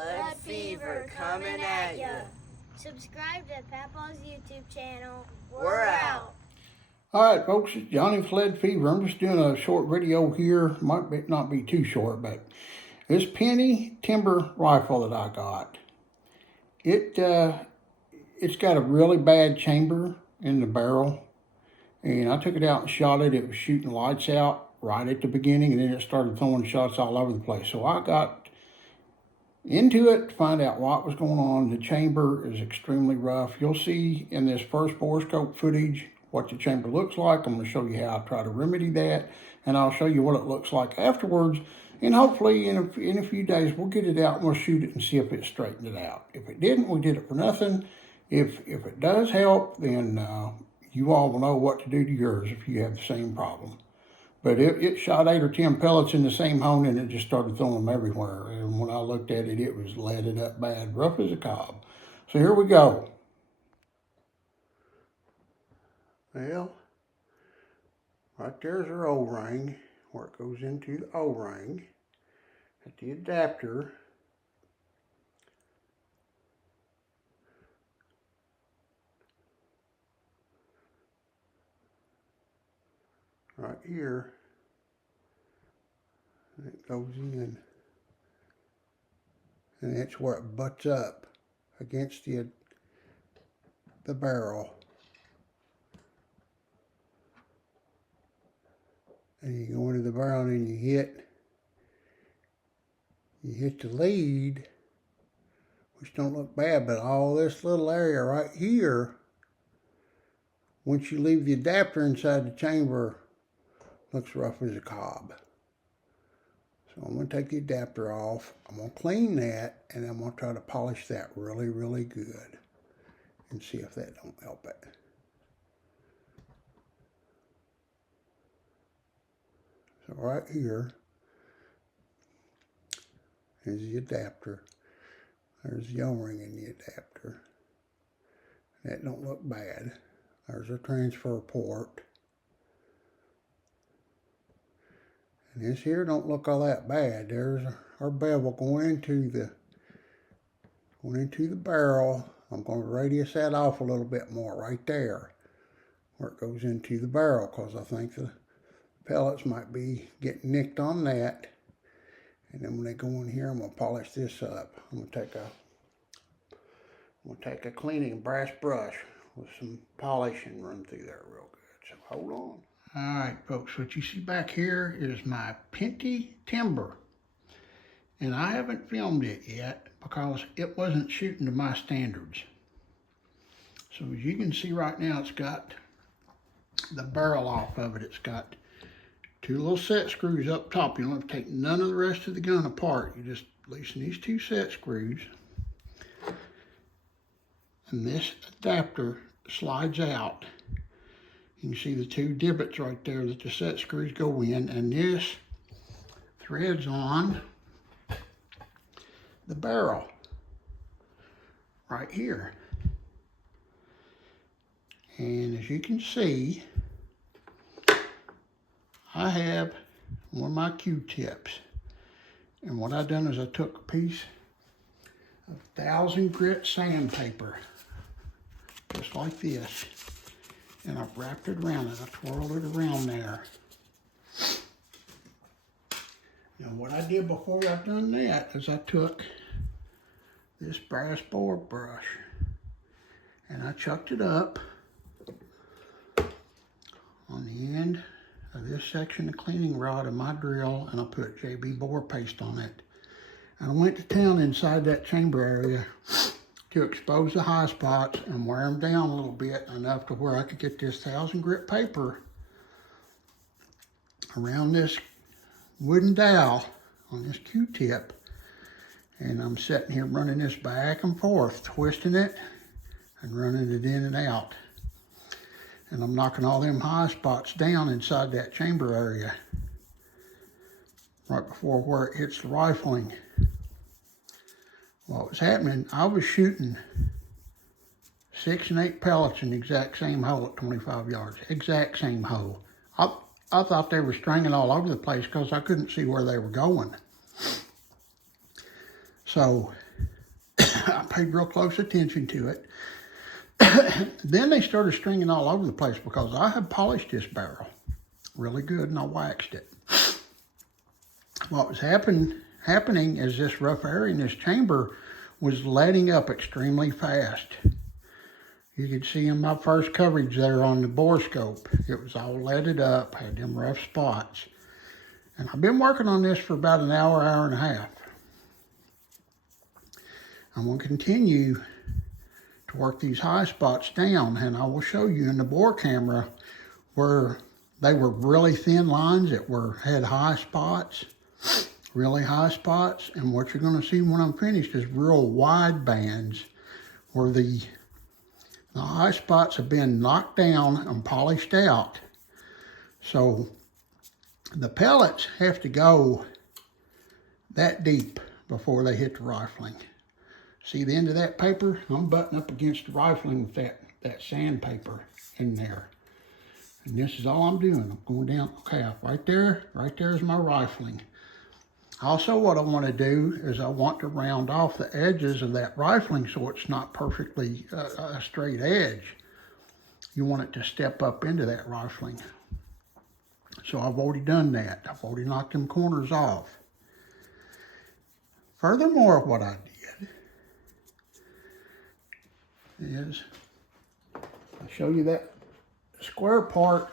Flood fever coming at ya. Subscribe to Papa's YouTube channel. We're out. Alright folks, it's Johnny Flood Fever. I'm just doing a short video here. Not be too short, but this Pinty timber rifle that I got. It's got a really bad chamber in the barrel. And I took it out and shot it. It was shooting lights out right at the beginning, and then it started throwing shots all over the place. So I got into it to find out what was going on. The chamber is extremely rough. You'll see in this first borescope footage what the chamber looks like. I'm going to show you how I try to remedy that, and I'll show you what it looks like afterwards. And hopefully in a few days we'll get it out and we'll shoot it and see if it straightened it out. If it didn't, we did it for nothing. If it does help, then you all will know what to do to yours if you have the same problem. But it shot 8 or 10 pellets in the same hole, and it just started throwing them everywhere. And when I looked at it, it was leaded up bad, rough as a cob. So here we go. Well, right there's our O-ring, where it goes into the O-ring at the adapter. Right here, and it goes in, and that's where it butts up against the barrel. And you go into the barrel and you hit the lead, which don't look bad, but all this little area right here, once you leave the adapter inside the chamber, looks rough as a cob. So I'm going to take the adapter off. I'm going to clean that, and I'm going to try to polish that really, really good and see if that don't help it. So right here is the adapter. There's the O-ring in the adapter. That don't look bad. There's our transfer port. And this here don't look all that bad. There's our bevel going into the barrel. I'm going to radius that off a little bit more right there, where it goes into the barrel, because I think the pellets might be getting nicked on that. And then when they go in here, I'm going to polish this up. I'm going to take a cleaning brass brush with some polish and run through there real good. So hold on. Alright folks, what you see back here is my Pinty timber. And I haven't filmed it yet because it wasn't shooting to my standards. So as you can see right now, it's got the barrel off of it. It's got 2 little set screws up top. You don't have to take none of the rest of the gun apart. You just loosen these 2 set screws. And this adapter slides out. You can see the 2 divots right there that the set screws go in, and this threads on the barrel right here. And as you can see, I have one of my Q-tips. And what I done is I took a piece of 1000 grit sandpaper, just like this. And I've wrapped it around it. I twirled it around there. Now what I did before I done that is I took this brass board brush and I chucked it up on the end of this section of cleaning rod of my drill, and I put JB bore paste on it. And I went to town inside that chamber area to expose the high spots and wear them down a little bit, enough to where I could get this 1000 grit paper around this wooden dowel on this Q-tip. And I'm sitting here running this back and forth, twisting it and running it in and out. And I'm knocking all them high spots down inside that chamber area right before where it hits the rifling. What was happening, I was shooting 6 and 8 pellets in the exact same hole at 25 yards. Exact same hole. I thought they were stringing all over the place because I couldn't see where they were going. So I paid real close attention to it. Then they started stringing all over the place because I had polished this barrel really good and I waxed it. What was happening is this rough area in this chamber was letting up extremely fast. You could see in my first coverage there on the bore scope, it was all leaded up, had them rough spots. And I've been working on this for about an hour, hour and a half. I'm going to continue to work these high spots down, and I will show you in the bore camera where they were really thin lines that had high spots, really high spots. And what you're going to see when I'm finished is real wide bands where the high spots have been knocked down and polished out. So the pellets have to go that deep before they hit the rifling. See the end of that paper? I'm butting up against the rifling with that sandpaper in there. And this is all I'm doing. I'm going down, okay, right there is my rifling. Also, what I want to do is I want to round off the edges of that rifling so it's not perfectly a straight edge. You want it to step up into that rifling. So I've already done that. I've already knocked them corners off. Furthermore, what I did is, I'll show you that square part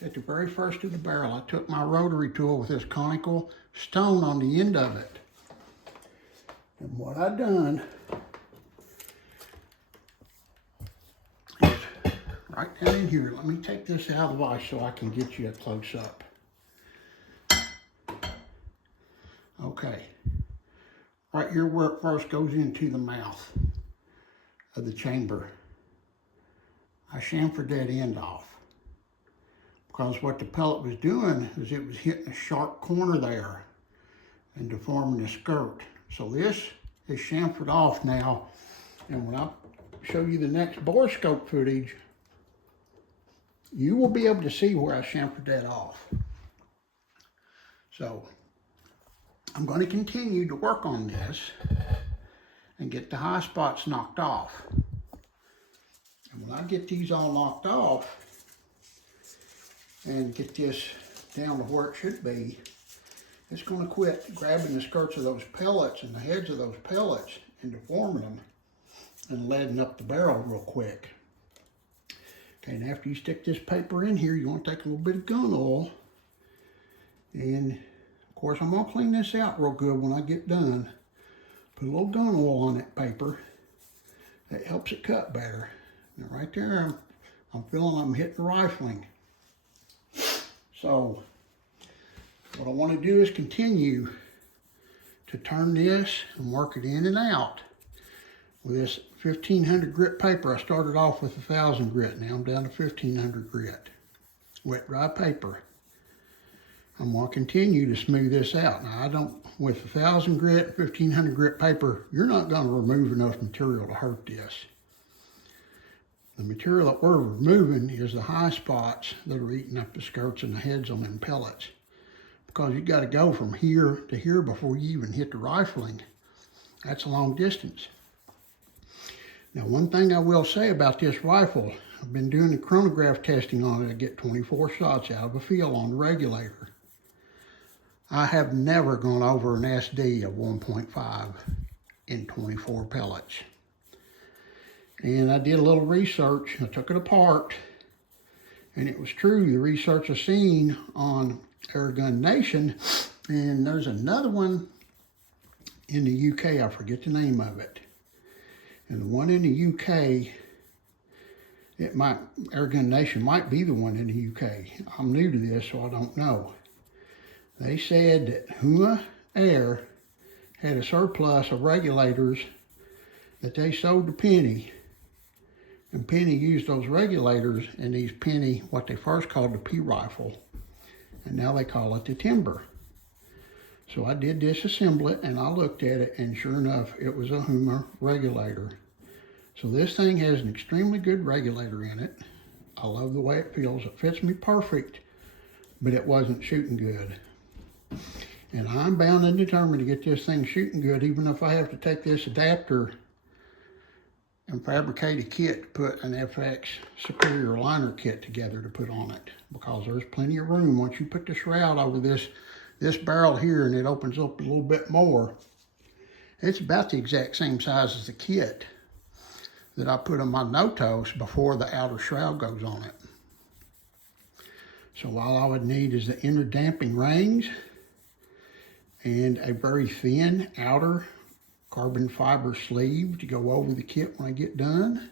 at the very first of the barrel. I took my rotary tool with this conical stone on the end of it. And what I done is right down in here. Let me take this out of the vise so I can get you a close up. Okay. Right here where it first goes into the mouth of the chamber, I chamfered that end off. Because what the pellet was doing is it was hitting a sharp corner there and deforming the skirt. So this is chamfered off now. And when I show you the next bore scope footage, you will be able to see where I chamfered that off. So I'm going to continue to work on this and get the high spots knocked off. And when I get these all knocked off and get this down to where it should be, it's going to quit grabbing the skirts of those pellets and the heads of those pellets and deforming them and leading up the barrel real quick. Okay, and after you stick this paper in here, you want to take a little bit of gun oil. And of course, I'm going to clean this out real good when I get done. Put a little gun oil on that paper. That helps it cut better. Now right there, I'm feeling I'm hitting rifling. So what I want to do is continue to turn this and work it in and out with this 1500 grit paper. I started off with 1000 grit. Now I'm down to 1500 grit. Wet dry paper. I'm going to continue to smooth this out. Now with 1000 grit, 1500 grit paper, you're not going to remove enough material to hurt this. The material that we're removing is the high spots that are eating up the skirts and the heads on them pellets. Because you got to go from here to here before you even hit the rifling. That's a long distance. Now, one thing I will say about this rifle, I've been doing the chronograph testing on it. I get 24 shots out of a field on the regulator. I have never gone over an SD of 1.5 in 24 pellets. And I did a little research. I took it apart, and it was true. The research I seen on Airgun Nation, and there's another one in the UK. I forget the name of it. And the one in the UK, Airgun Nation might be the one in the UK. I'm new to this, so I don't know. They said that Huma Air had a surplus of regulators that they sold to Pinty. And Pinty used those regulators in these Pinty, what they first called the P rifle, and now they call it the Timber. So I did disassemble it, and I looked at it, and sure enough, it was a Huma regulator. So this thing has an extremely good regulator in it. I love the way it feels. It fits me perfect, but it wasn't shooting good. And I'm bound and determined to get this thing shooting good, even if I have to take this adapter and fabricate a kit to put an FX Superior liner kit together to put on it, because there's plenty of room. Once you put the shroud over this barrel here and it opens up a little bit more, it's about the exact same size as the kit that I put on my Notos before the outer shroud goes on it. So all I would need is the inner damping rings and a very thin outer carbon fiber sleeve to go over the kit when I get done.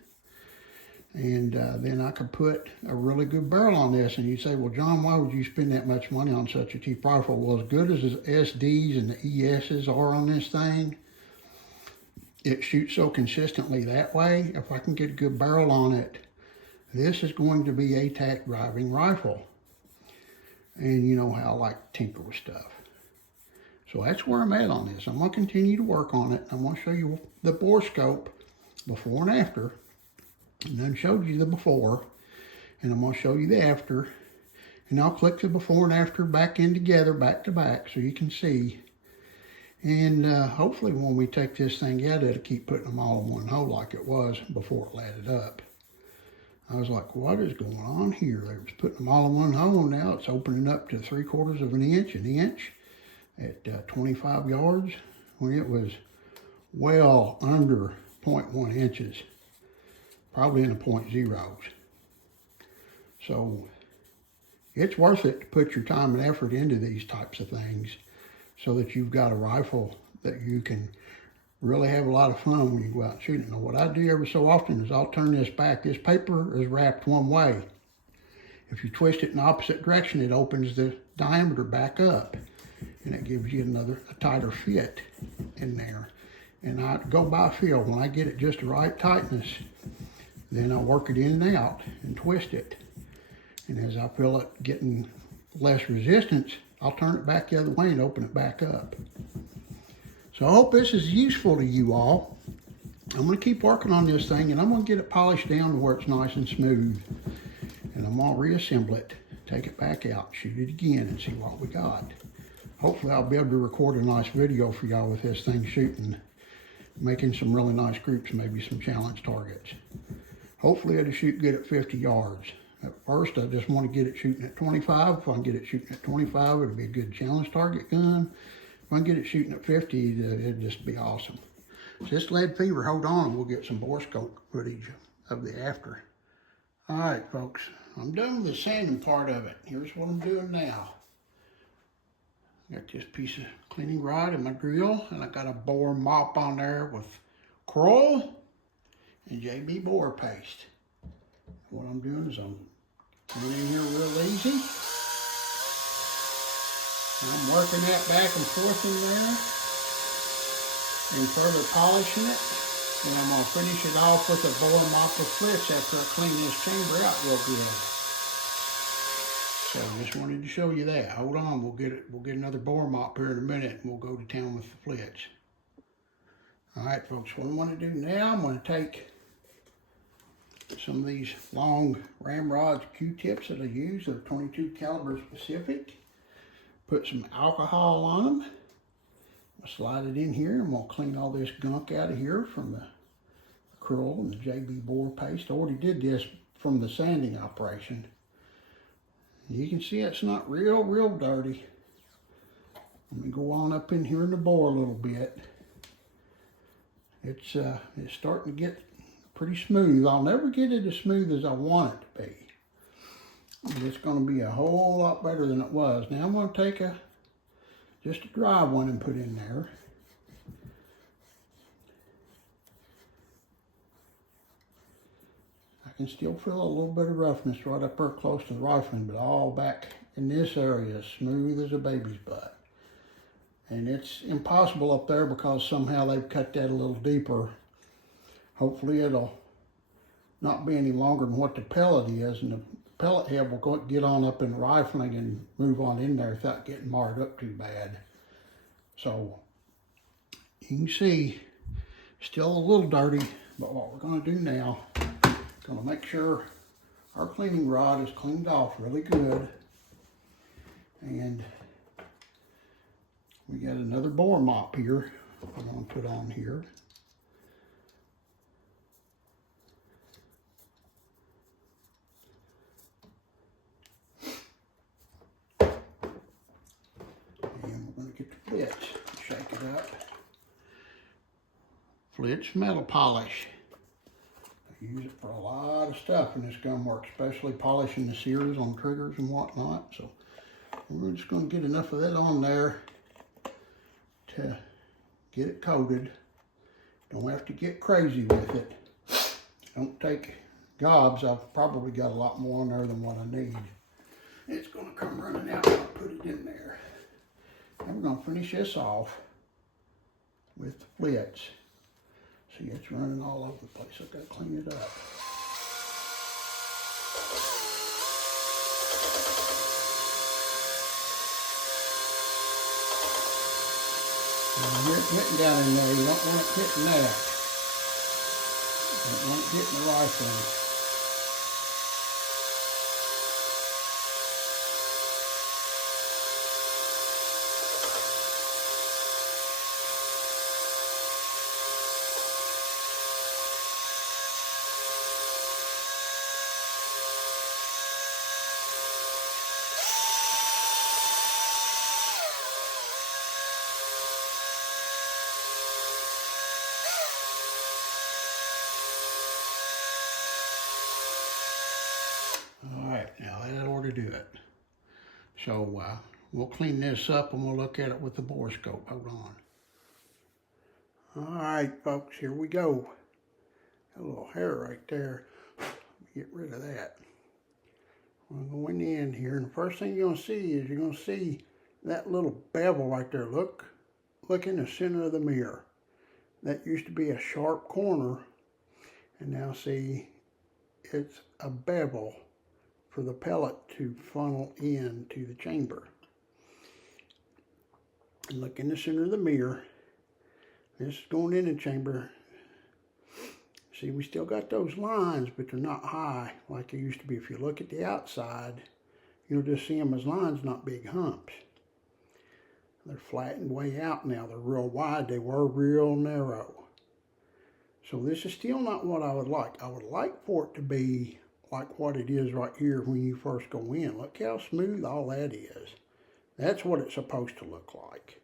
And then I could put a really good barrel on this. And you say, well, John, why would you spend that much money on such a cheap rifle? Well, as good as the SDs and the ESs are on this thing, it shoots so consistently that way. If I can get a good barrel on it, this is going to be a tack driving rifle. And you know how I like to tinker with stuff. So that's where I'm at on this. I'm going to continue to work on it. I'm going to show you the bore scope before and after. And then showed you the before. And I'm going to show you the after. And I'll click the before and after back in together, back to back, so you can see. And hopefully when we take this thing out, it'll keep putting them all in one hole like it was before it ladded up. I was like, what is going on here? They was putting them all in one hole. Now it's opening up to 3/4 of an inch at 25 yards, when it was well under 0.1 inches, probably in the 0.0s. So it's worth it to put your time and effort into these types of things so that you've got a rifle that you can really have a lot of fun when you go out shooting. Now what I do every so often is I'll turn this back. This paper is wrapped one way. If you twist it in the opposite direction, it opens the diameter back up. And it gives you a tighter fit in there. And I go by feel. When I get it just the right tightness, then I work it in and out and twist it. And as I feel it getting less resistance, I'll turn it back the other way and open it back up. So I hope this is useful to you all. I'm going to keep working on this thing, and I'm going to get it polished down to where it's nice and smooth. And I'm going to reassemble it, take it back out, shoot it again, and see what we got. Hopefully I'll be able to record a nice video for y'all with this thing shooting, making some really nice groups, maybe some challenge targets. Hopefully it'll shoot good at 50 yards. At first I just want to get it shooting at 25. If I can get it shooting at 25, it'll be a good challenge target gun. If I can get it shooting at 50, it'd just be awesome. So this lead fever, hold on, we'll get some bore scope footage of the after. All right, folks, I'm done with the sanding part of it. Here's what I'm doing now. Got this piece of cleaning rod in my drill, and I got a bore mop on there with Kroll and JB bore paste. What I'm doing is I'm coming in here real easy. And I'm working that back and forth in there and further polishing it. And I'm going to finish it off with a bore mop with flits after I clean this chamber out real good. So I just wanted to show you that. Hold on, we'll get another bore mop here in a minute, and we'll go to town with the flits. All right, folks, what I want to do now, I'm going to take some of these long ramrod Q-tips that I use. They're 22 caliber specific. Put some alcohol on them. I'll slide it in here, and we'll clean all this gunk out of here from the Kroll and the JB bore paste. I already did this from the sanding operation. You can see it's not real dirty. Let me go on up in here in the bore a little bit. It's starting to get pretty smooth. I'll never get it as smooth as I want it to be. But it's going to be a whole lot better than it was. Now I'm going to take just a dry one and put in there. I can still feel a little bit of roughness right up there close to the rifling, but all back in this area is smooth as a baby's butt. And it's impossible up there because somehow they've cut that a little deeper. Hopefully it'll not be any longer than what the pellet is, and the pellet head will get on up in the rifling and move on in there without getting marred up too bad. So you can see still a little dirty, but what we're going to do now, going to make sure our cleaning rod is cleaned off really good. And we got another bore mop here I'm going to put on here. flits. Shake it up. Flits metal polish. I use it for a lot of stuff in this gun work, especially polishing the sears on triggers and whatnot. So we're just going to get enough of that on there to get it coated. Don't have to get crazy with it. Don't take gobs. I've probably got a lot more on there than what I need. It's going to come running out when I put it in there. And we're going to finish this off with the flits. See, it's running all over the place. I've got to clean it up. When you're hitting down in there, you don't want it hitting that. You don't want it hitting the rifling. Now that ought to do it. So we'll clean this up and we'll look at it with the bore scope. Hold on. All right, folks, here we go. Got a little hair right there. Get rid of that. We're going in here, and the first thing you're going to see is you're going to see that little bevel right there. Look in the center of the mirror. That used to be a sharp corner, and now see, it's a bevel for the pellet to funnel into the chamber. And look in the center of the mirror. This is going in the chamber. See, we still got those lines, but they're not high like they used to be. If you look at the outside, you'll just see them as lines, not big humps. They're flattened way out now. They're real wide. They were real narrow. So this is still not what I would like. I would like for it to be like what it is right here when you first go in. Look how smooth all that is. That's what it's supposed to look like.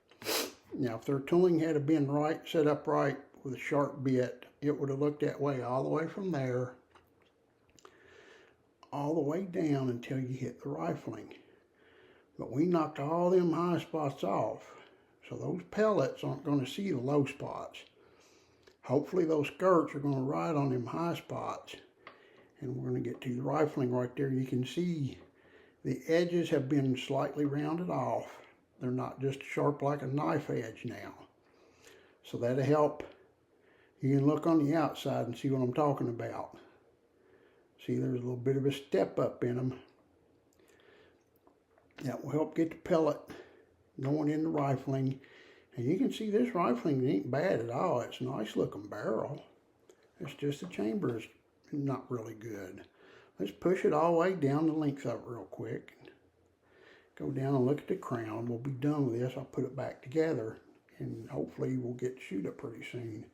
Now, if their tooling had been right, set up right with a sharp bit, it would have looked that way all the way from there, all the way down until you hit the rifling. But we knocked all them high spots off, so those pellets aren't going to see the low spots. Hopefully those skirts are going to ride on them high spots. And we're going to get to the rifling right there. You can see the edges have been slightly rounded off. They're not just sharp like a knife edge now. So that'll help. You can look on the outside and see what I'm talking about. See, there's a little bit of a step up in them. That will help get the pellet going in the rifling. And you can see this rifling ain't bad at all. It's a nice looking barrel. It's just the chamber is not really good. Let's push it all the way down the length of it real quick. Go down and look at the crown. We'll be done with this. I'll put it back together and hopefully we'll get to shoot it pretty soon.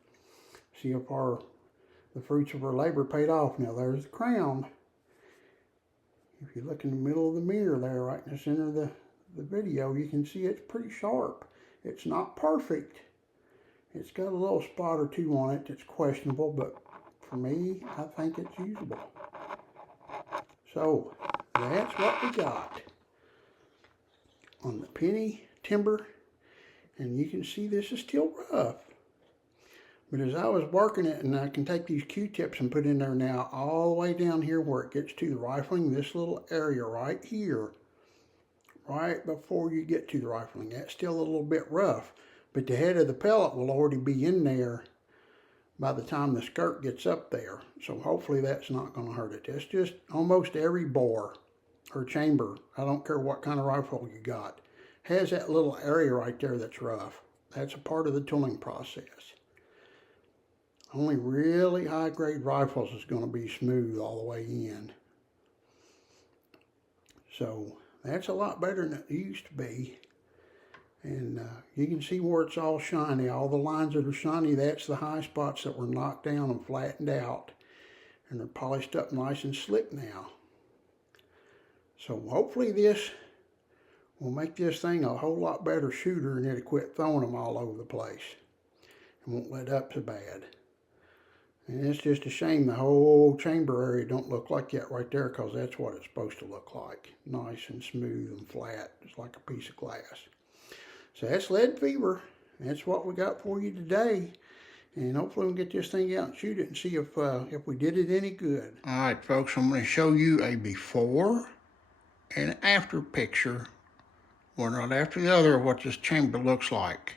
See if the fruits of our labor paid off. Now there's the crown. If you look in the middle of the mirror there, right in the center of the video, you can see it's pretty sharp. It's not perfect. It's got a little spot or two on it that's questionable, but for me, I think it's usable. So, that's what we got on the Pinty timber. And you can see this is still rough. But as I was working it, and I can take these Q-tips and put in there now, all the way down here where it gets to the rifling, this little area right here, right before you get to the rifling, that's still a little bit rough. But the head of the pellet will already be in there by the time the skirt gets up there. So hopefully that's not going to hurt it. It's just almost every bore or chamber, I don't care what kind of rifle you got, has that little area right there that's rough. That's a part of the tooling process. Only really high grade rifles is going to be smooth all the way in. So that's a lot better than it used to be. And you can see where it's all shiny. All the lines that are shiny, that's the high spots that were knocked down and flattened out. And they're polished up nice and slick now. So hopefully this will make this thing a whole lot better shooter, and it'll quit throwing them all over the place. It won't let up so bad. And it's just a shame the whole chamber area don't look like that right there, because that's what it's supposed to look like. Nice and smooth and flat, just like a piece of glass. So that's lead fever. That's what we got for you today. And hopefully we'll get this thing out and shoot it and see if we did it any good. All right, folks, I'm going to show you a before and after picture, one right after the other, of what this chamber looks like.